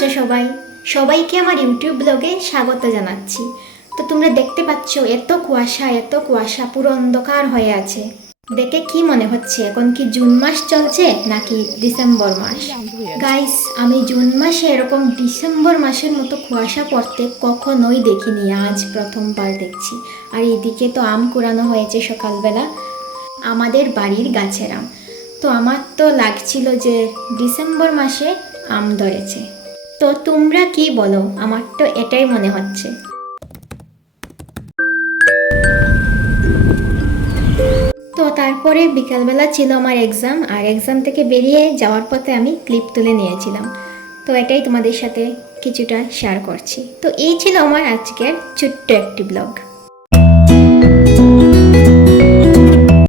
আছো সবাই? সবাইকে আমার ইউটিউব ব্লগে স্বাগত জানাচ্ছি। তো তোমরা দেখতে পাচ্ছ এত কুয়াশা পুরো অন্ধকার হয়ে আছে। দেখে কি মনে হচ্ছে এখন কি জুন মাস চলছে নাকি ডিসেম্বর মাস? গাইস, আমি জুন মাসে এরকম ডিসেম্বর মাসের মতো কুয়াশা পড়তে কখনোই দেখিনি, আজ প্রথমবার দেখছি। আর এদিকে তো আম কুড়ানো হয়েছে সকালবেলা, আমাদের বাড়ির গাছের আম। তো আমার তো লাগছিল যে ডিসেম্বর মাসে আম ধরেছে। তো তোমরা কি বলো? আমার তো এটাই মনে হচ্ছে। তো তারপরে বিকালবেলা ছিল আমার এক্সাম, আর এক্সাম থেকে বেরিয়ে যাওয়ার পথে আমি ক্লিপ তুলে নিয়েছিলাম। তো এটাই তোমাদের সাথে কিছুটা শেয়ার করছি। তো এই ছিল আমার আজকের ছোট্ট একটি ব্লগ।